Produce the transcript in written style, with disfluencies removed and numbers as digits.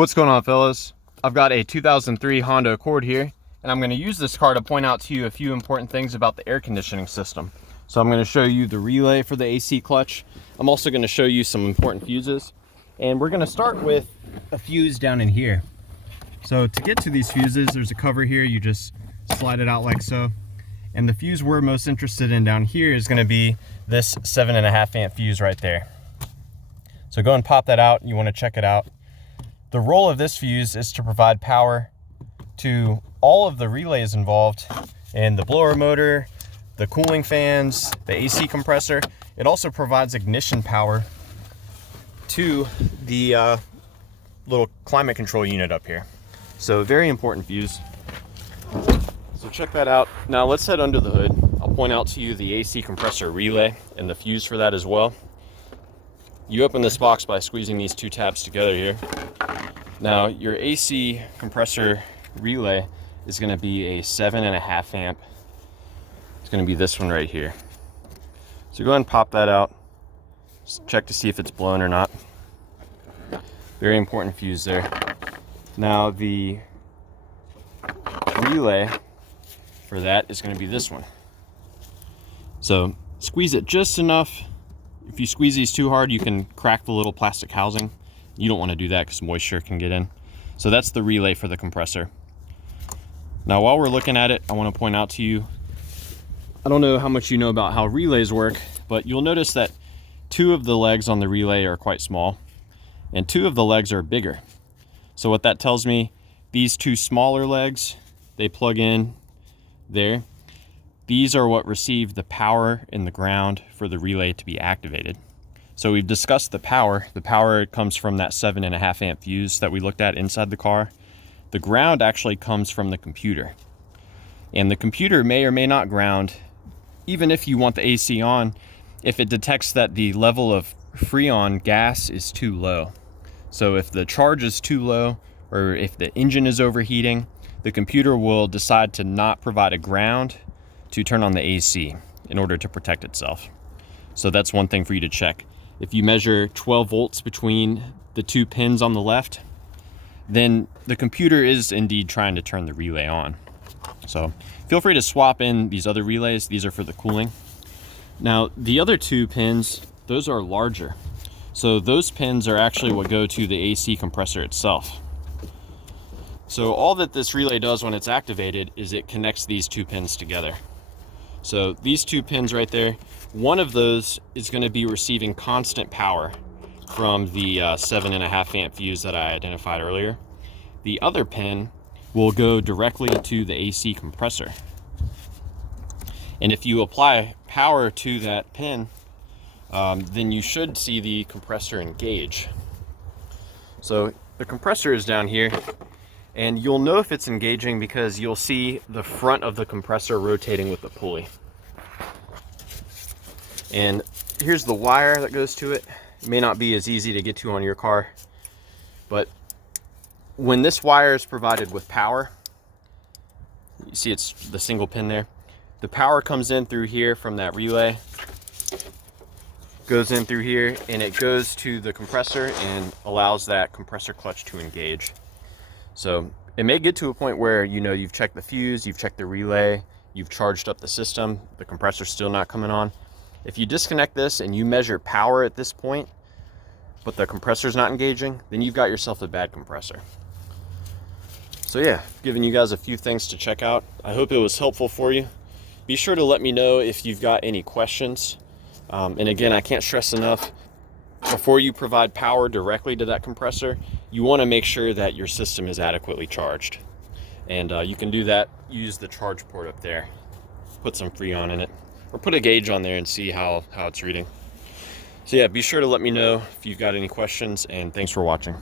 What's going on, fellas? I've got a 2003 Honda Accord here, and I'm going to use this car to point out to you a few important things about the air conditioning system. So I'm going to show you the relay for the AC clutch. I'm also going to show you some important fuses, and we're going to start with a fuse down in here. So to get to these fuses, there's a cover here. You just slide it out like so. And the fuse we're most interested in down here is going to be this 7.5 amp fuse right there. So go and pop that out. You want to check it out. The role of this fuse is to provide power to all of the relays involved in the blower motor, the cooling fans, the AC compressor. It also provides ignition power to the little climate control unit up here. So very important fuse. So check that out. Now let's head under the hood. I'll point out to you the AC compressor relay and the fuse for that as well. You open this box by squeezing these two tabs together here. Now your AC compressor relay is going to be a 7.5 amp. It's going to be this one right here. So go ahead and pop that out. Just check to see if it's blown or not. Very important fuse there. Now the relay for that is going to be this one. So squeeze it just enough. If you squeeze these too hard, you can crack the little plastic housing. You don't want to do that because moisture can get in. So that's the relay for the compressor. Now while we're looking at it, I want to point out to you, I don't know how much you know about how relays work, but you'll notice that two of the legs on the relay are quite small and two of the legs are bigger. So what that tells me, these two smaller legs, they plug in there. These are what receive the power in the ground for the relay to be activated. So we've discussed the power. The power comes from that 7.5 amp fuse that we looked at inside the car. The ground actually comes from the computer. And the computer may or may not ground, even if you want the AC on, if it detects that the level of Freon gas is too low. So if the charge is too low, or if the engine is overheating, the computer will decide to not provide a ground to turn on the AC in order to protect itself. So that's one thing for you to check. If you measure 12 volts between the two pins on the left, then the computer is indeed trying to turn the relay on. So feel free to swap in these other relays. These are for the cooling. Now the other two pins, those are larger. So those pins are actually what go to the AC compressor itself. So all that this relay does when it's activated is it connects these two pins together. So these two pins right there, one of those is going to be receiving constant power from the 7.5 amp fuse that I identified earlier. The other pin will go directly to the AC compressor. And if you apply power to that pin, then you should see the compressor engage. So the compressor is down here, and you'll know if it's engaging because you'll see the front of the compressor rotating with the pulley. And here's the wire that goes to it. It may not be as easy to get to on your car, but when this wire is provided with power, you see it's the single pin there. The power comes in through here from that relay, goes in through here, and it goes to the compressor and allows that compressor clutch to engage. So it may get to a point where you've checked the fuse, you've checked the relay, you've charged up the system, the compressor's still not coming on. If you disconnect this and you measure power at this point, but the compressor's not engaging, then you've got yourself a bad compressor. So yeah, giving you guys a few things to check out. I hope it was helpful for you. Be sure to let me know if you've got any questions. And again, I can't stress enough, before you provide power directly to that compressor, you want to make sure that your system is adequately charged. And you can do that, use the charge port up there, put some Freon in it, or put a gauge on there and see how it's reading. So yeah, be sure to let me know if you've got any questions, and thanks for watching.